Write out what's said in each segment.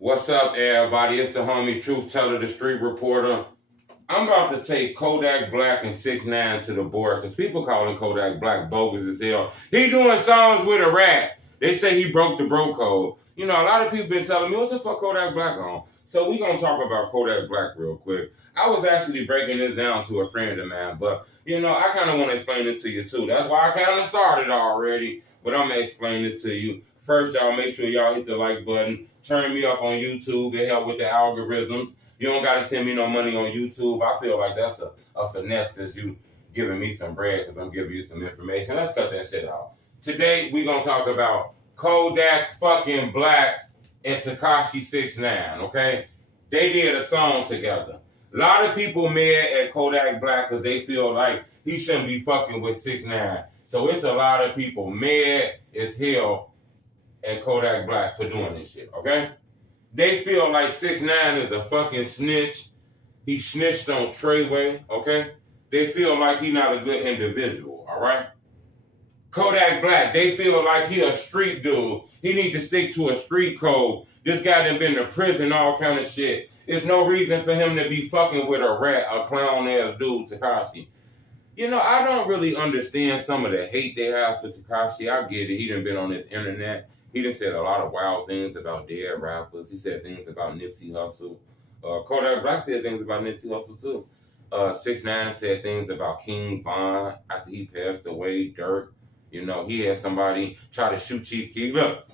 What's up, everybody? It's the homie Truth Teller, the street reporter. I'm about to take Kodak Black and 6ix9ine to the board because people calling Kodak Black bogus as hell. He doing songs with a rat. They say he broke the bro code. You know, a lot of people been telling me, what the fuck Kodak Black on? So we gonna talk about Kodak Black real quick. I was actually breaking this down to a friend of mine, but you know, I kind of want to explain this to you too. That's why I kind of started already, but I'm gonna explain this to you. First, y'all make sure y'all hit the like button. Turn me up on YouTube. It help with the algorithms. You don't got to send me no money on YouTube. I feel like that's a finesse because you giving me some bread because I'm giving you some information. Let's cut that shit out. Today, we going to talk about Kodak fucking Black and Tekashi 6ix9ine, okay? They did a song together. A lot of people mad at Kodak Black because they feel like he shouldn't be fucking with 6ix9ine. So it's a lot of people mad as hell at Kodak Black for doing this shit, okay? They feel like 6ix9ine is a fucking snitch. He snitched on Treyway, okay? They feel like he not a good individual, all right? Kodak Black, they feel like he a street dude. He need to stick to a street code. This guy done been to prison, all kind of shit. There's no reason for him to be fucking with a rat, a clown-ass dude, Tekashi. You know, I don't really understand some of the hate they have for Tekashi. I get it. He done been on this internet. He done said a lot of wild things about dead rappers. He said things about Nipsey Hussle. Kodak Black said things about Nipsey Hussle too. 6ix9ine said things about King Von after he passed away. Dirt. You know, he had somebody try to shoot Chief Keef. Look,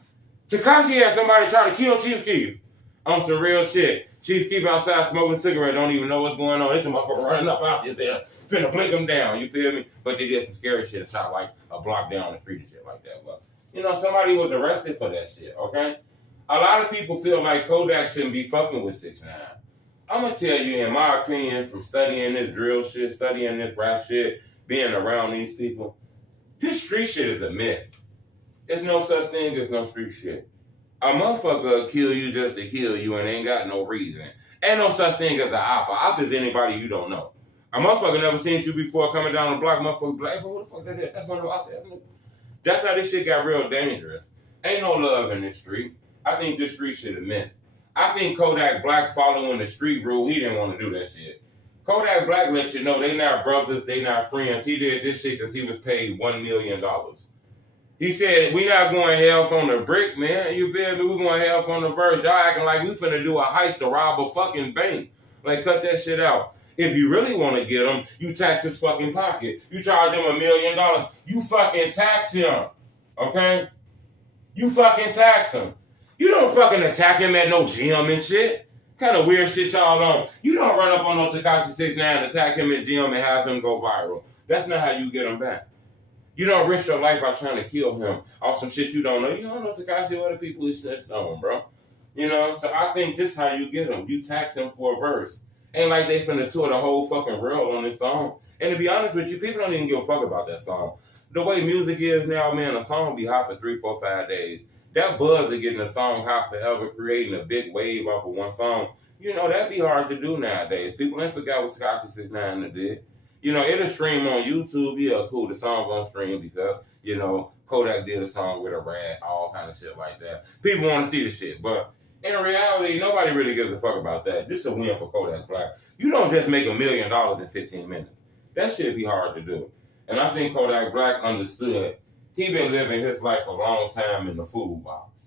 Tekashi had somebody try to kill Chief Keef on some real shit. Chief Keef outside smoking a cigarette, don't even know what's going on. It's a motherfucker running up out there, finna blink him down. You feel me? But they did some scary shit, shot like a block down the street and shit like that. But you know, somebody was arrested for that shit, okay? A lot of people feel like Kodak shouldn't be fucking with 6ix9ine. I'm going to tell you, in my opinion, from studying this drill shit, studying this rap shit, being around these people, this street shit is a myth. There's no such thing as no street shit. A motherfucker will kill you just to kill you and ain't got no reason. Ain't no such thing as an op. An op is anybody you don't know. A motherfucker never seen you before coming down the block, motherfucker be like, hey, who the fuck that is? That's one of the op. That's how this shit got real dangerous. Ain't no love in this street. I think this street shit is myth. I think Kodak Black following the street rule, he didn't want to do that shit. Kodak Black lets you know they not brothers, they not friends. He did this shit because he was paid $1 million. He said, we not going half on the brick, man. You feel me? We going half on the verge. Y'all acting like we finna do a heist to rob a fucking bank. Like, cut that shit out. If you really want to get him, you tax his fucking pocket. You charge him $1 million. You fucking tax him. Okay? You fucking tax him. You don't fucking attack him at no gym and shit. Kind of weird shit y'all on. You don't run up on no Tekashi 6ix9ine, attack him at gym and have him go viral. That's not how you get him back. You don't risk your life by trying to kill him or some shit you don't know. You don't know Tekashi or the people he snitched on, bro. You know? So I think this is how you get him. You tax him for a verse. Ain't like they finna tour the whole fucking world on this song. And to be honest with you, people don't even give a fuck about that song. The way music is now, man, a song be hot for 3, 4, 5 days. That buzz of getting a song hot forever, creating a big wave off of one song, you know, that'd be hard to do nowadays. People ain't forgot what Tekashi 6ix9ine did. You know, it'll stream on YouTube. Yeah, cool, the song gonna stream because, you know, Kodak did a song with a rat, all kind of shit like that. People want to see the shit, but in reality, nobody really gives a fuck about that. This is a win for Kodak Black. You don't just make $1 million in 15 minutes. That shit be hard to do. And I think Kodak Black understood he been living his life a long time in the food box.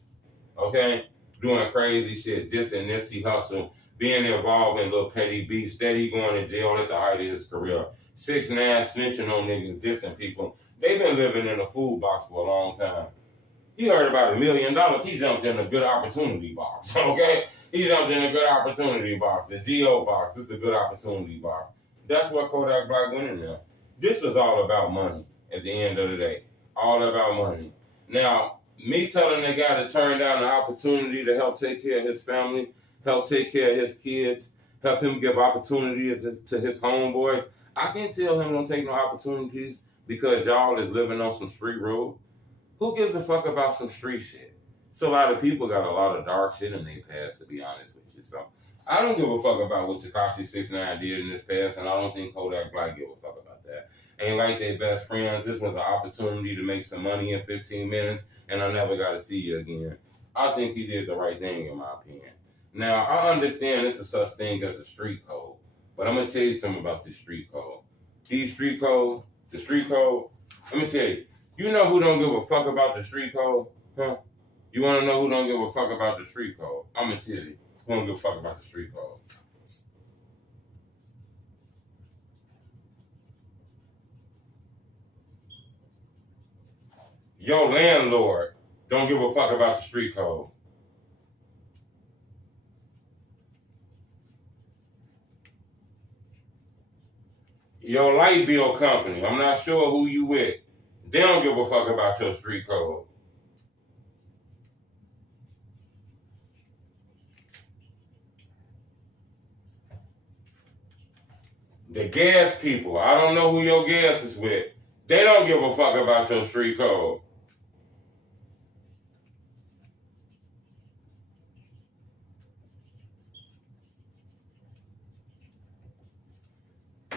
Okay? Doing crazy shit, dissing Nipsey Hussle, being involved in little petty beef, steady going to jail at the height of his career. 6ix9ine snitching on niggas, dissing people. They been living in the food box for a long time. He heard about $1 million. He jumped in a good opportunity box, okay? He jumped in a good opportunity box. The GO box, this is a good opportunity box. That's what Kodak Black went in there. This was all about money at the end of the day. All about money. Now, me telling the guy to turn down the opportunity to help take care of his family, help take care of his kids, help him give opportunities to his homeboys, I can't tell him don't take no opportunities because y'all is living on some street rule. Who gives a fuck about some street shit? So a lot of people got a lot of dark shit in their past, to be honest with you. So I don't give a fuck about what Tekashi 6ix9ine did in his past, and I don't think Kodak Black give a fuck about that. Ain't like they best friends. This was an opportunity to make some money in 15 minutes, and I never got to see you again. I think he did the right thing, in my opinion. Now, I understand this is such thing as a street code, but I'm gonna tell you something about this street code. These street code, the street code. Let me tell you. You know who don't give a fuck about the street code? Huh? You wanna know who don't give a fuck about the street code? I'm gonna tell you who don't give a fuck about the street code. Your landlord don't give a fuck about the street code. Your light bill company, I'm not sure who you with. They don't give a fuck about your street code. The gas people, I don't know who your gas is with. They don't give a fuck about your street code.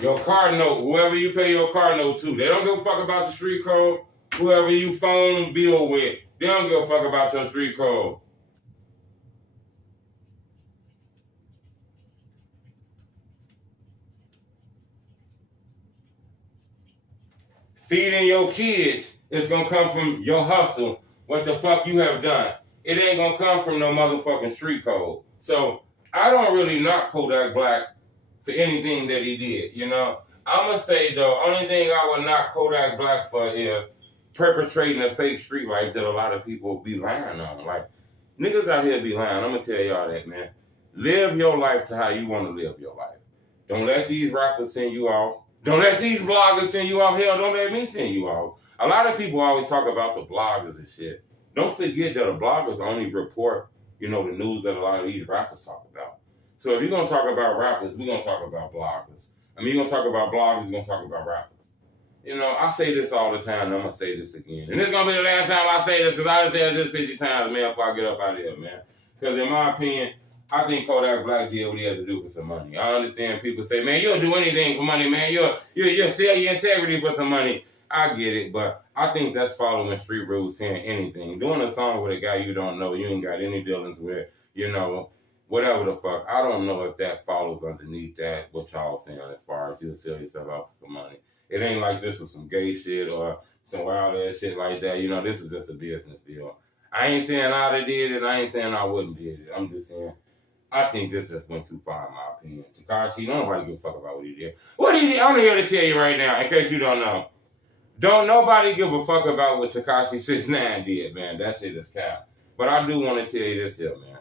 Your car note, whoever you pay your car note to, they don't give a fuck about the street code. Whoever you phone bill with, they don't give a fuck about your street code. Feeding your kids is gonna come from your hustle, what the fuck you have done. It ain't gonna come from no motherfucking street code. So I don't really knock Kodak Black for anything that he did, you know. I'm gonna say though, only thing I would knock Kodak Black for is perpetrating a fake street life that a lot of people be lying on. Like niggas out here be lying. I'm gonna tell y'all that, man. Live your life to how you want to live your life. Don't let these rappers send you off. Don't let these bloggers send you off. Hell, don't let me send you off. A lot of people always talk about the bloggers and shit. Don't forget that the bloggers only report, you know, the news that a lot of these rappers talk about. So if you're going to talk about rappers, we're going to talk about bloggers. I mean, you're going to talk about bloggers, you're going to talk about rappers. You know, I say this all the time, and I'm going to say this again. And this is going to be the last time I say this, because I done said this 50 times, man, before I get up out of here, man. Because in my opinion, I think Kodak Black did what he had to do for some money. I understand people say, man, you'll do anything for money, man. You'll sell your integrity for some money. I get it, but I think that's following street rules, saying anything. Doing a song with a guy you don't know, you ain't got any dealings with, you know, whatever the fuck. I don't know if that follows underneath that, what y'all saying as far as you'll sell yourself out for some money. It ain't like this was some gay shit or some wild ass shit like that. You know, this is just a business deal. I ain't saying I'd have did it. I ain't saying I wouldn't did it. I'm just saying, I think this just went too far in my opinion. Tekashi, nobody give a fuck about what he did. What he did, I'm here to tell you right now, in case you don't know. Don't nobody give a fuck about what Tekashi 6ix9ine did, man. That shit is cap. But I do want to tell you this here, man.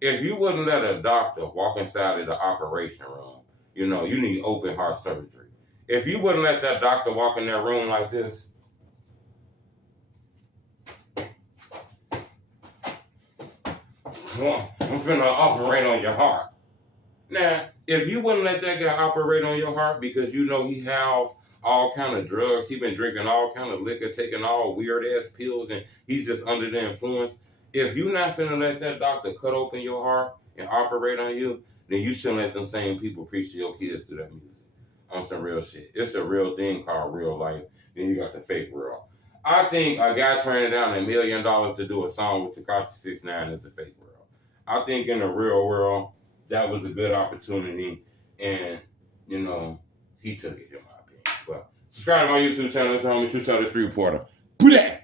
If you wouldn't let a doctor walk inside of the operation room, you know, you need open heart surgery. If you wouldn't let that doctor walk in that room like this, I'm finna operate on your heart. Now, if you wouldn't let that guy operate on your heart because you know he have all kind of drugs, he been drinking all kind of liquor, taking all weird ass pills, and he's just under the influence. If you not finna let that doctor cut open your heart and operate on you, then you shouldn't let them same people preach to your kids through that music. On some real shit. It's a real thing called real life. Then you got the fake world. I think a guy turning down $1 million to do a song with Tekashi 6ix9ine is the fake world. I think in the real world, that was a good opportunity, and, you know, he took it, in my opinion. But subscribe to my YouTube channel. It's homie, True Tell the Street Reporter. Put that!